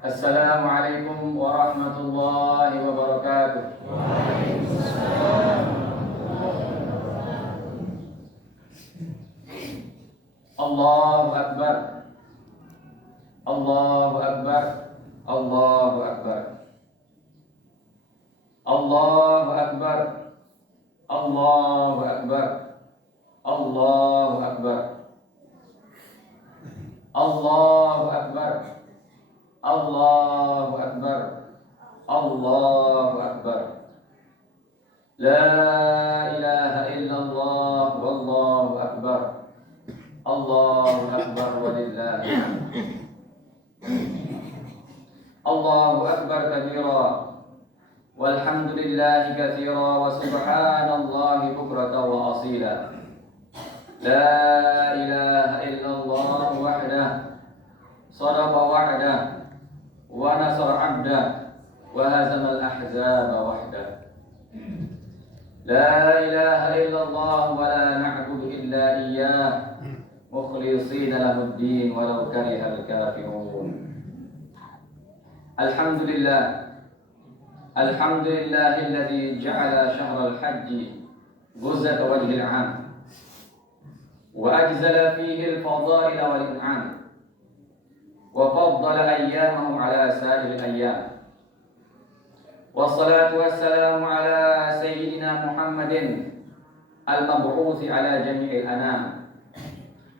Assalamualaikum warahmatullahi wabarakatuh. Allahu Akbar. Allahu Akbar. Allahu Akbar. Allahu Akbar. Allahu Akbar. Allahu Akbar. Allahu Akbar. Allahu Akbar. Allahu Akbar. La ilaha illallah wallahu akbar. Allahu Akbar walillahi hamd. Allahu Akbar kabira walhamdulillahi katsira wa subhanallahi bukratan wa asila. La ilaha illallah wahdah sadaqa wa'dah wa nasara 'abdah wa hazama al-ahzaba wahdah. La ilaha illallah wa la na'budu illa iyyah مخلصين له الدين ولو كره الكافرون. الحمد لله الذي جعل شهر الحج غزة وجه العام وأجزل فيه الفضائل والإنعام وفضل أيامه على سائر الأيام، والصلاة والسلام على سيدنا محمد المبعوث على جميع الأنام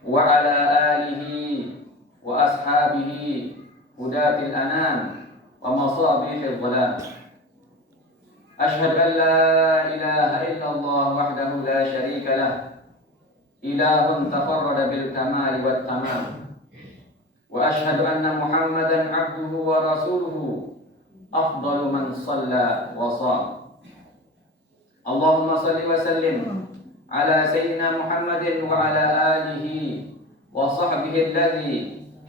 وعلى آله وأصحابه هداة الأنام ومصابيح الظلام. أشهد أن لا إله إلا الله وحده لا شريك له، إله تفرد بالكمال والتمام، وأشهد أن محمدا عبده ورسوله أفضل من صلى وصام. اللهم صل وسلم على سيدنا محمد وعلى آله وصحبه الذي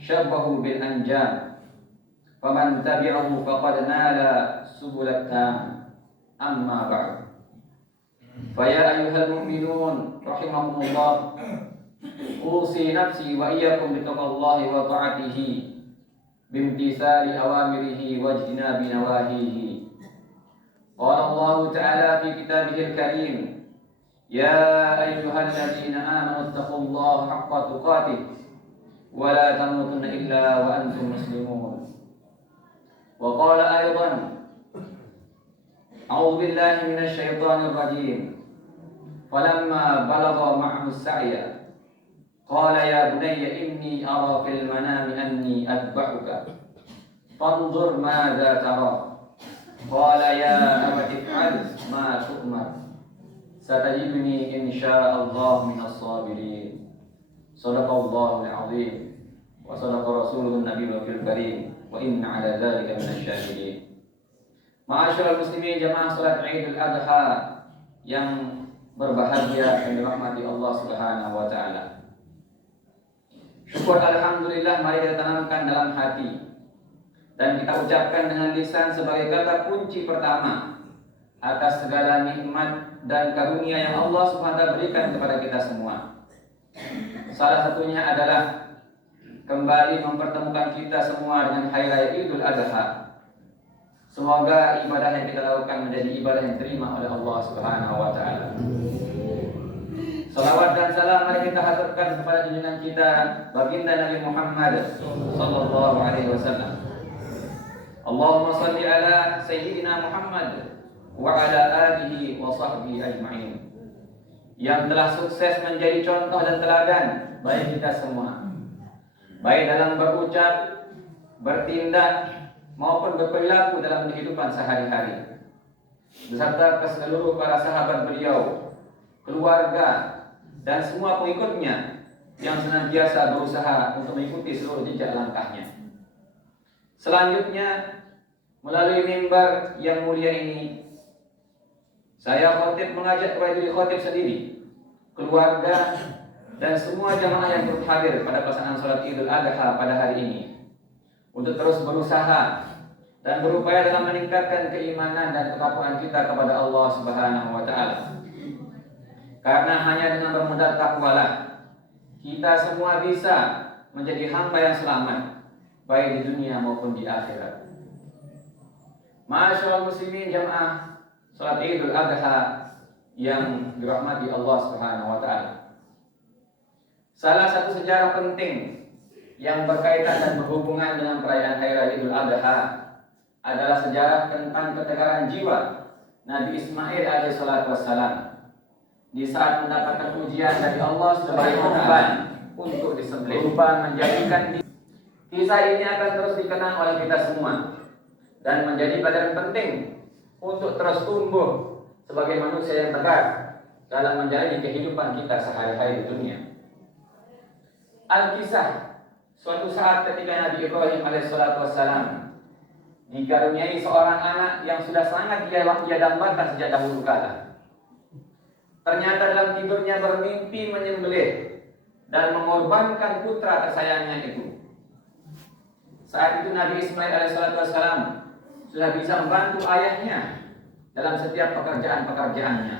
شبهوا بالأنجام، فمن تبعه فقد نال سبل التام. أما بعد، فيا أيها المؤمنون رحمكم الله، أوصي نفسي وإياكم بتقوى الله وطاعته بامتثال أوامره واجتناب نواهيه. قال الله تعالى في كتابه الكريم: يا أيها الذين آمنوا اتقوا الله حق تقاته ولا تموتن إلا وأنتم مسلمون. وقال أيضا: أعوذ بالله من الشيطان الرجيم: فلما بلغ معه السعي قال يا بني إني أرى في المنام أني أذبحك فانظر ماذا ترى. قال يا أبت افعل ما تؤمر ستجدني إن شاء الله من الصابرين. صدق الله العظيم وصدق رسوله النبي الكريم وإن على ذلك من الشاهدين. Ma'asyiral muslimin jamaah salat Idul Adha yang berbahagia dan dirahmati Allah Subhanahu wa taala. Syukur alhamdulillah mari kita tanamkan dalam hati dan kita ucapkan dengan lisan sebagai kata kunci pertama atas segala nikmat dan karunia yang Allah SWT berikan kepada kita semua. Salah satunya adalah kembali mempertemukan kita semua dengan hari raya Idul Adha. Semoga ibadah yang kita lakukan menjadi ibadah yang diterima oleh Allah Subhanahu wa taala. Salawat dan salam mari kita haturkan kepada junjungan kita baginda Nabi Muhammad sallallahu alaihi wasallam. Allahumma shalli ala sayyidina Muhammad wa ala alihi wa sahbihi ajma'in, yang telah sukses menjadi contoh dan teladan bagi kita semua, baik dalam berucap, bertindak maupun berperilaku dalam kehidupan sehari-hari, beserta ke seluruh para sahabat beliau, keluarga, dan semua pengikutnya yang senantiasa berusaha untuk mengikuti seluruh jejak langkahnya. Selanjutnya, melalui mimbar yang mulia ini, saya khotib mengajak kepada diri khotib sendiri, keluarga, dan semua jamaah yang turut hadir pada pelaksanaan salat Idul Adha pada hari ini untuk terus berusaha dan berupaya dalam meningkatkan keimanan dan ketakwaan kita kepada Allah Subhanahu wa taala. Karena hanya dengan bermodal takwalah kita semua bisa menjadi hamba yang selamat, baik di dunia maupun di akhirat. Ma'asyiral muslimin jamaah salat Idul Adha yang dirahmati Allah Subhanahu wa taala. Salah satu sejarah penting yang berkaitan dan berhubungan dengan perayaan Hari Raya Idul Adha adalah sejarah tentang ketegaran jiwa Nabi Ismail alaihissalatu wassalam di saat mendapatkan ujian dari Allah sebagai korban untuk disembelih, berupa menjadikan diri. Kisah ini akan terus dikenang oleh kita semua dan menjadi pelajaran penting untuk terus tumbuh sebagai manusia yang tegar dalam menjalani kehidupan kita sehari-hari di dunia. Al-Kisah, suatu saat ketika Nabi Ibrahim alaihissalatu wassalam dikaruniai seorang anak yang sudah sangat dia dambakan sejak dahulu kala. Ternyata dalam tidurnya bermimpi menyembelih dan mengorbankan putra tersayangnya itu. Saat itu Nabi Ismail alaihissalatu wassalam sudah bisa membantu ayahnya dalam setiap pekerjaan-pekerjaannya.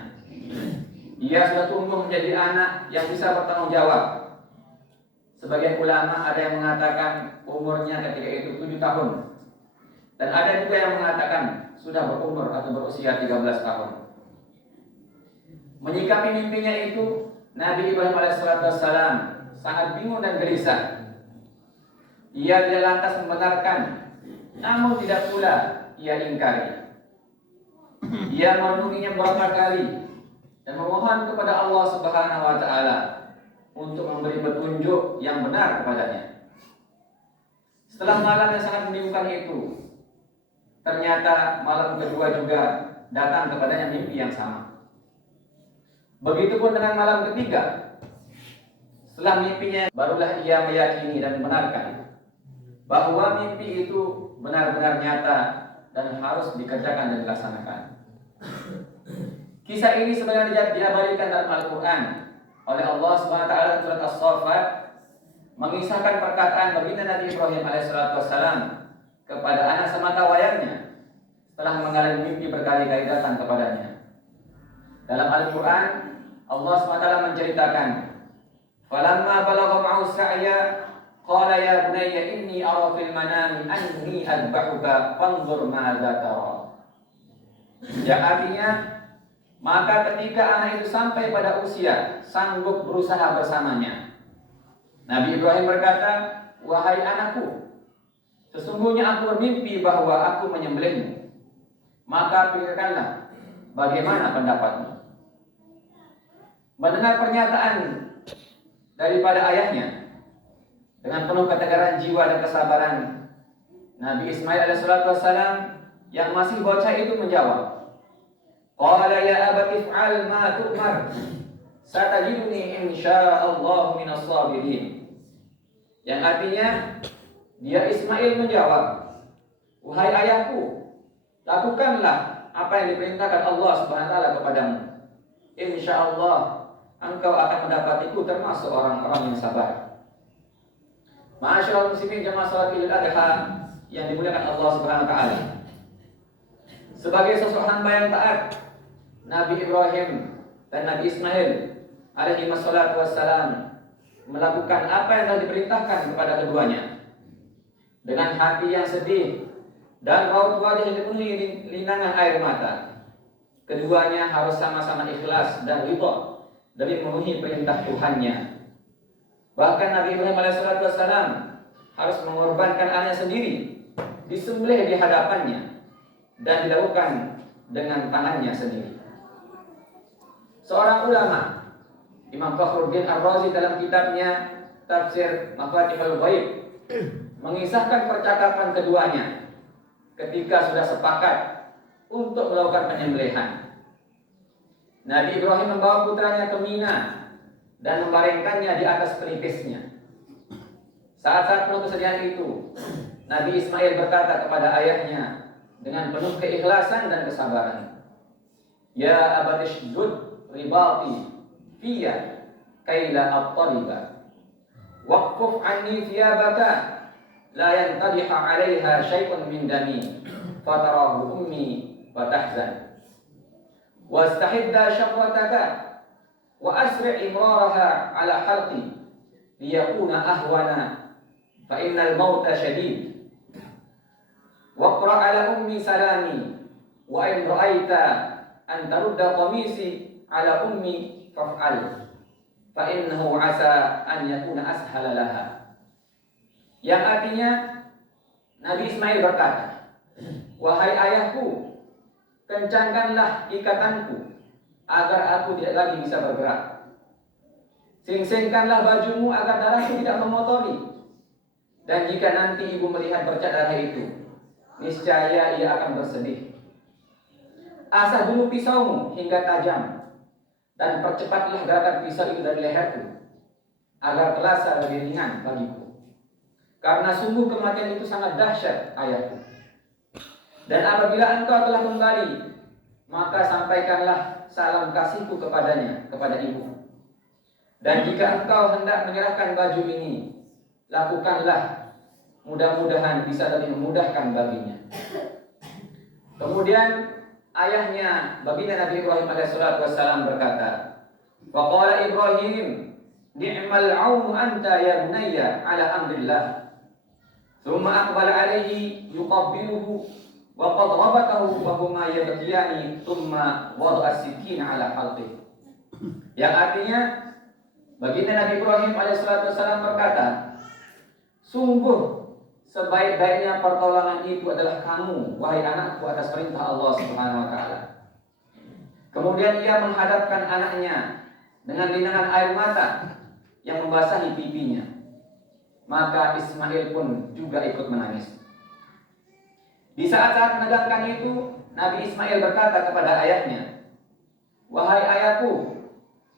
Ia sudah tumbuh menjadi anak yang bisa bertanggung jawab. Sebagian ulama ada yang mengatakan umurnya ketika itu 7 tahun. Dan ada juga yang mengatakan sudah berumur atau berusia 13 tahun. Menyikapi mimpinya itu, Nabi Ibrahim alaihissalam sangat bingung dan gelisah. Ia tidak lantas membenarkan, namun tidak pula ia ingkari. Ia merenunginya beberapa kali dan memohon kepada Allah Subhanahu wa taala untuk memberi petunjuk yang benar kepadanya. Setelah malam yang sangat membingungkan itu, ternyata malam kedua juga datang kepadanya mimpi yang sama. Begitupun dengan malam ketiga. Setelah mimpinya, barulah ia meyakini dan membenarkan bahwa mimpi itu benar-benar nyata dan harus dikerjakan dan dilaksanakan. Kisah ini sebenarnya diabadikan dalam Al-Quran oleh Allah SWT dalam surat As-Saffat, mengisahkan perkataan baginda Nabi Ibrahim alaihissalam kepada anak semata wayangnya setelah mengalami mimpi berkali-kali datang kepadanya. Dalam Al-Quran Allah SWT menceritakan, "Falamma balagha ma'u sa'ya qala ya bunayya inni ara fil manami anni adbahuka fanzur madza tara." Yang artinya, maka ketika anak itu sampai pada usia sanggup berusaha bersamanya, Nabi Ibrahim berkata, "Wahai anakku, sesungguhnya aku bermimpi bahwa aku menyembelihmu. Maka pikirkanlah bagaimana pendapatmu." Mendengar pernyataan daripada ayahnya dengan penuh ketegaran jiwa dan kesabaran, Nabi Ismail alaihissalam yang masih bocah itu menjawab, "Qala ya abati if'al ma tu'mar, satajiduni insyaallah minas sabirin." Yang artinya, dia Ismail menjawab, "Wahai ayahku, lakukanlah apa yang diperintahkan Allah Subhanahu wa taala kepadamu. Insyaallah engkau akan mendapatiku termasuk orang-orang yang sabar." Ma'asyiral muslimin jamaah salat Idul Adha yang dimuliakan Allah Subhanahu wa taala. Sebagai sosok hamba yang taat, Nabi Ibrahim dan Nabi Ismail alaihi wassalatu wassalam melakukan apa yang telah diperintahkan kepada keduanya. Dengan hati yang sedih dan raut wajah yang dipenuhi linangan air mata, keduanya harus sama-sama ikhlas dan ridha demi memenuhi perintah Tuhannya. Bahkan Nabi Ibrahim alaihissalam harus mengorbankan anaknya sendiri, disembelih di hadapannya dan dilakukan dengan tangannya sendiri. Seorang ulama, Imam Fakhruddin Ar-Razi dalam kitabnya Tafsir Mafatihul Ghaib mengisahkan percakapan keduanya ketika sudah sepakat untuk melakukan penyembelihan. Nabi Ibrahim membawa putranya ke Mina dan membaringkannya di atas pelipisnya. Saat penuh kesedihan itu, Nabi Ismail berkata kepada ayahnya dengan penuh keikhlasan dan kesabaran, "Ya abatishdud ribati fiyya kaila at-tariba waqf anni thiyabaka la yantadiha 'alaiha syai'un min dami fatarahu ummi wa tahzan wastahidda syaqwataka wa asri' imraraha 'ala halqi liyakuna ahwana fa innal mauta syadid. Wa qra ala ummi salami wa in ra'aita an tarudda qamisi ala ummi faf'al fa innahu asa an yakuna ashala laha. Yang artinya Nabi Ismail berkata, wahai ayahku, kencangkanlah ikatanku agar aku tidak lagi bisa bergerak. Sing-singkanlah bajumu agar darahku tidak mengotori. Dan jika nanti ibu melihat bercak darah itu, niscaya ia akan bersedih. Asah dulu pisaumu hingga tajam, dan percepatlah gerakan pisau itu dari leherku, agar terasa lebih ringan bagiku. Karena sungguh kematian itu sangat dahsyat, ayahku. Dan apabila engkau telah kembali, maka sampaikanlah salam kasihku kepadanya, kepada ibu. Dan jika engkau hendak menyerahkan baju ini, lakukanlah, mudah-mudahan bisa lebih memudahkan baginya. Kemudian ayahnya, baginda Nabi Ibrahim alaihissalam berkata, wa qala Ibrahim, ni'mal 'aunu anta ya bunayya ala amrillah. Thumma aqbala alaihi yuqabbiluhu wa qad rabatahu wa huma yabkiyani thumma wada'a as-sikina ala halqihi. Yang artinya baginda Nabi Ibrahim alaihissalam berkata, sungguh sebaik-baiknya pertolongan itu adalah kamu, wahai anakku, atas perintah Allah Subhanahu wa taala. Kemudian ia menghadapkan anaknya dengan linangan air mata yang membasahi pipinya. Maka Ismail pun juga ikut menangis. Di saat-saat menegangkan itu, Nabi Ismail berkata kepada ayahnya, wahai ayahku,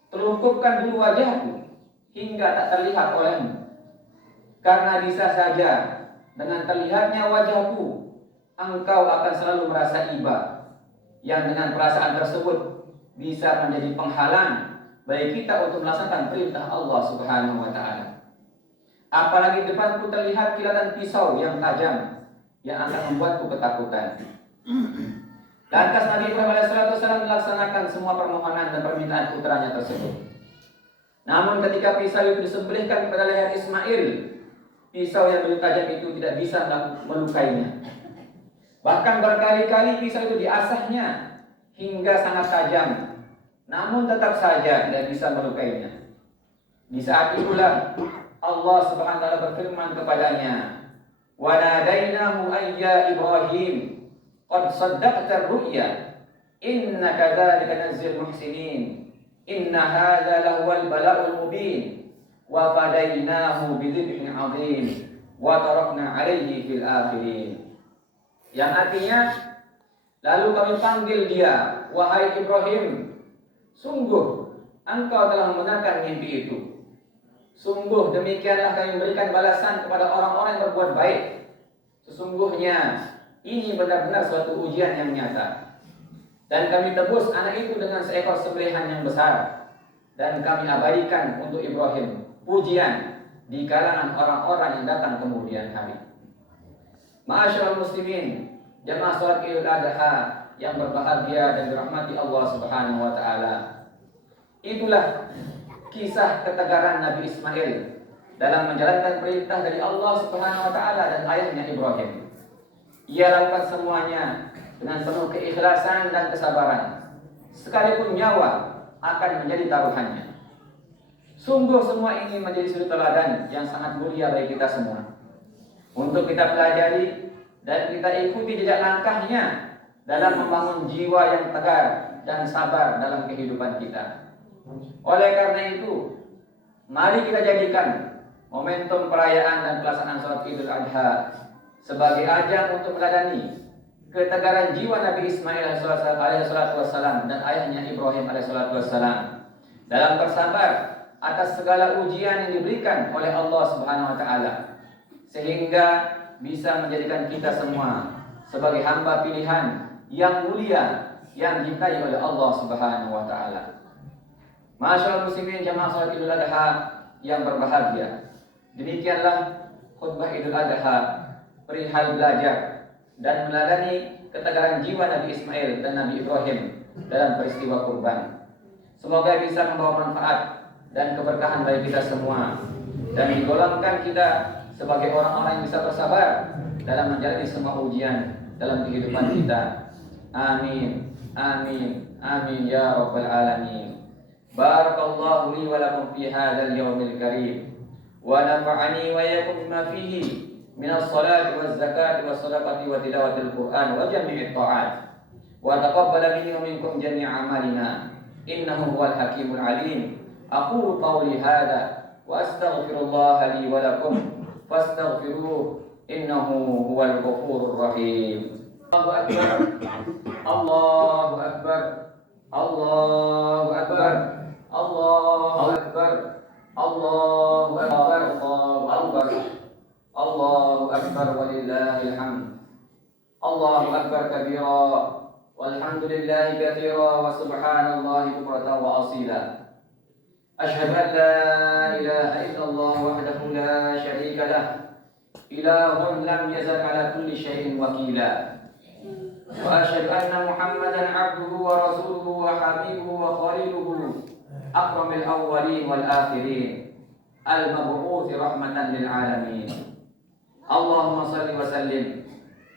telungkupkan dulu wajahku hingga tak terlihat olehmu. Karena bisa saja dengan terlihatnya wajahku, engkau akan selalu merasa iba, yang dengan perasaan tersebut bisa menjadi penghalang bagi kita untuk melaksanakan perintah Allah Subhanahu wa taala. Apalagi depanku terlihat kilatan pisau yang tajam yang akan membuatku ketakutan. Lantas Nabi Ibrahim alaihissalam melaksanakan semua permohonan dan permintaan putranya tersebut. Namun ketika pisau itu disembelihkan kepada leher Ismail, pisau yang begitu tajam itu tidak bisa melukainya. Bahkan berkali-kali pisau itu diasahnya hingga sangat tajam, namun tetap saja tidak bisa melukainya. Di saat itulah Allah Subhanahu wa taala berfirman kepadanya, "Wa nadainahu ayya Ibrahim, qad saddaqta ar-ru'ya, inna kadzalika najzil muhsinin, inna hadza lahuwal bala'ul mubin, wa fadainahu bidzibhin 'adzim, wa tarakna 'alaihi fil akhirin." Yang artinya, lalu kami panggil dia, wahai Ibrahim, sungguh engkau telah membenarkan mimpi itu. Sungguh demikianlah kami memberikan balasan kepada orang-orang yang berbuat baik. Sesungguhnya ini benar-benar suatu ujian yang nyata. Dan kami tebus anak itu dengan seekor sembelihan yang besar. Dan kami abadikan untuk Ibrahim pujian di kalangan orang-orang yang datang kemudian hari. Ma'asyiral muslimin, jamaah salat Idul Adha yang berbahagia dan dirahmati Allah Subhanahu wa taala. Itulah kisah ketegaran Nabi Ismail dalam menjalankan perintah dari Allah Subhanahu wa taala dan ayahnya Ibrahim. Ia lakukan semuanya dengan penuh keikhlasan dan kesabaran, sekalipun nyawa akan menjadi taruhannya. Sungguh semua ini menjadi suri teladan yang sangat mulia bagi kita semua, untuk kita pelajari dan kita ikuti jejak langkahnya dalam membangun jiwa yang tegar dan sabar dalam kehidupan kita. Oleh karena itu, mari kita jadikan momentum perayaan dan pelaksanaan salat Idul Adha sebagai ajang untuk meladani ketegaran jiwa Nabi Ismail alaihissalam dan ayahnya Ibrahim alaihissalam dalam bersabar atas segala ujian yang diberikan oleh Allah Subhanahu wa taala, sehingga bisa menjadikan kita semua sebagai hamba pilihan yang mulia yang dicintai oleh Allah Subhanahu wa taala. Masyaallah muslimin jamaah salat Idul Adha yang berbahagia. Demikianlah khutbah Idul Adha perihal belajar dan meladani ketegaran jiwa Nabi Ismail dan Nabi Ibrahim dalam peristiwa kurban. Semoga bisa membawa manfaat dan keberkahan bagi kita semua dan menggolongkan kita sebagai orang-orang yang bisa bersabar dalam menjalani semua ujian dalam kehidupan kita. Amin, amin, amin ya rabbal alamin. Barakallahu li wa lakum fi hadzal yawmil karim wa nafa'ani wa iyyakum bima fihi min as-salati waz zakati was sadaqati wa tilawatil Qur'an wa jami'it ta'at. Wa taqabbala minni wa minkum jami'a amalina innahu huwal hakimul alim. Aqulu qawli hadha wa astaghfirullah li wa lakum fastaghfiruhu innahu huwal ghafurur rahim. Allahu akbar. Allahu akbar. Allahu akbar. Allahu akbar. Allahu akbar. Allahu akbar. Allahu akbar walillahil hamd. Allahu akbar kabira walhamdulillahi katsira wa subhanallahi bukratan wa asila. Asyhadu an la ilaha illallah wahdahu la syarika lah, ilahun lam yazal ala kulli syai'in wakila. Wa asyhadu anna Muhammadan abduhu wa rasuluhu wa habibuhu wa khaliluhu, akramil awwalin wal akhirin, al-mab'uts rahmatan lil alamin. Allahumma shalli wa sallim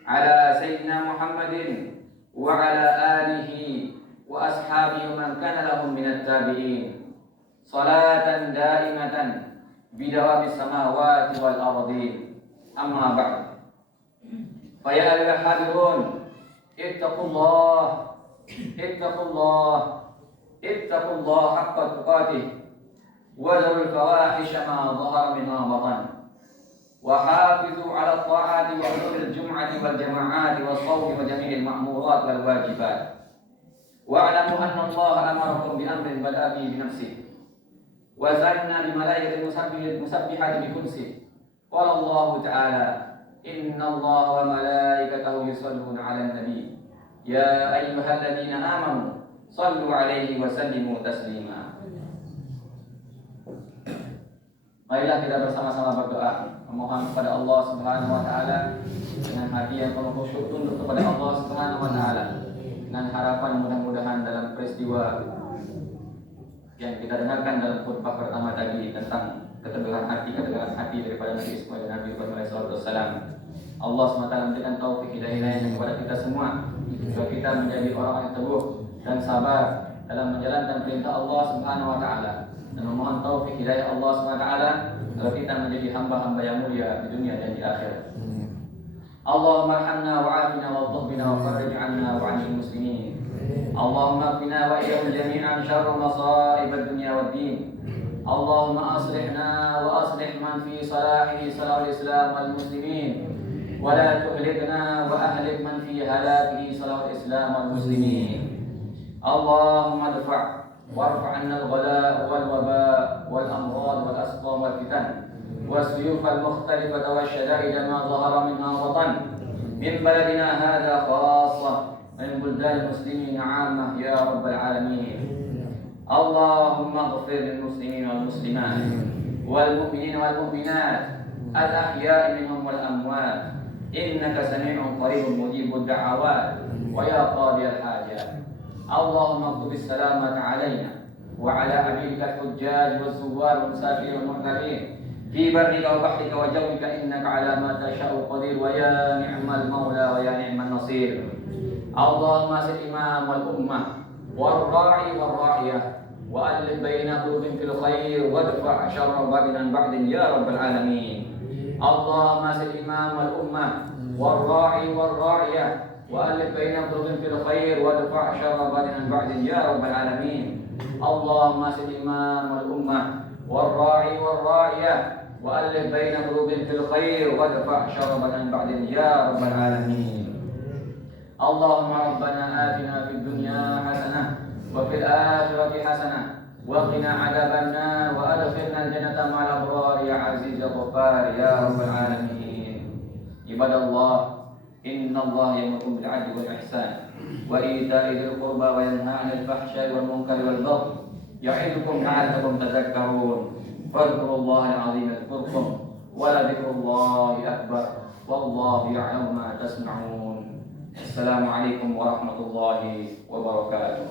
ala sayyidina Muhammadin wa ala alihi wa ashabihi man kana lahum minat tabi'in salatan daimatan bidawami samawati wal ardin. Amma ba'd. Fa ya ayyuhal hadirun ittaqullah ittaqullah haqqa tuqatih wa dharul fawahisha ma dhahara minha wa batan. وحافظوا على الطاعات وحضور الجمعة والجماعات والصوم وجميع المأمورات والواجبات. واعلموا أن الله أمركم بأمر بدأ به بنفسه وثنى بملائكة المسبحة بقدسه. قال الله تعالى: إن الله وملائكته يصلون على النبي يا أيها الذين آمنوا صلوا عليه وسلموا تسليما. Marilah kita bersama-sama berdoa, memohon kepada Allah Subhanahu wa taala dengan hati yang penuh khusyuk, tunduk kepada Allah Subhanahu wa taala dengan harapan mudah-mudahan dalam peristiwa yang kita dengarkan dalam khutbah pertama tadi tentang keteguhan hati daripada Nabi Ismail dan Nabi Ibrahim alaihissalam. Allah SWT memberikan taufik hidayah kepada kita semua supaya kita menjadi orang yang teguh dan sabar dalam menjalankan perintah Allah Subhanahu wa taala, dan memohon taufik hidayah Allah SWT agar kita menjadi hamba-hamba yang mulia di dunia dan di akhirat. Allahumma arhamna wa'afina wa'udhbina wa farij 'anna wa 'anil muslimin. Allahumma qina wa iyyahum jami'an syarra masa'ib ad-dunya wad din. Allahumma aslihna wa aslih man fi salahihi salahul islam wal muslimin, wa la tuhlikna wa ahlik man fi halakihi salahul islam wal muslimin. Allahumma dfa' وارفع عنا الغلاء والوباء والأمراض والأسقام والفتن والسيوف المختلفة والشدائد ما ظهر منها وطن من بلدنا هذا خاصة من بلدان المسلمين عامة يا رب العالمين. اللهم اغفر للمسلمين والمسلمات والمؤمنين والمؤمنات الأحياء منهم والأموات إنك سميع قريب مجيب الدعوات ويا قاضي الحاجات. اللهم اكتب السلامة علينا وعلى عبيدك الحجاج والزوار والمسافرين والمعتمرين في برك وبحرك وجوك إنك على ما تشاء قدير ويا نعم المولى ويا نعم النصير. اللهم أصلح الإمام والأمة والراعي والراعية وألف بين قلوبهم في الخير وادفع شر بعض عن بعض يا رب العالمين. اللهم أصلح الإمام والأمة والراعي والراعية وألف بين قلوبهم في الخير وادفع شر بعض عن بعض يا رب العالمين. اللهم أصلح الإمام والأمة والراعي والراعية وألف بين قلوبهم في الخير وادفع شر بعض عن بعض يا رب العالمين. اللهم ربنا آتنا في الدنيا حسنة وفي الآخرة حسنة وقنا عذاب النار وأدخلنا الجنة مع الأبرار يا عزيز يا غفار يا رب العالمين. عباد الله، إن الله يأمركم بالعدل والإحسان وإيتاء ذي القربى وينهى عن الفحشاء والمنكر والبغي يعظكم لعلكم تذكرون. فاذكروا الله العظيم يذكركم ولذكر الله أكبر والله يعلم ما تصنعون. السلام عليكم ورحمة الله وبركاته.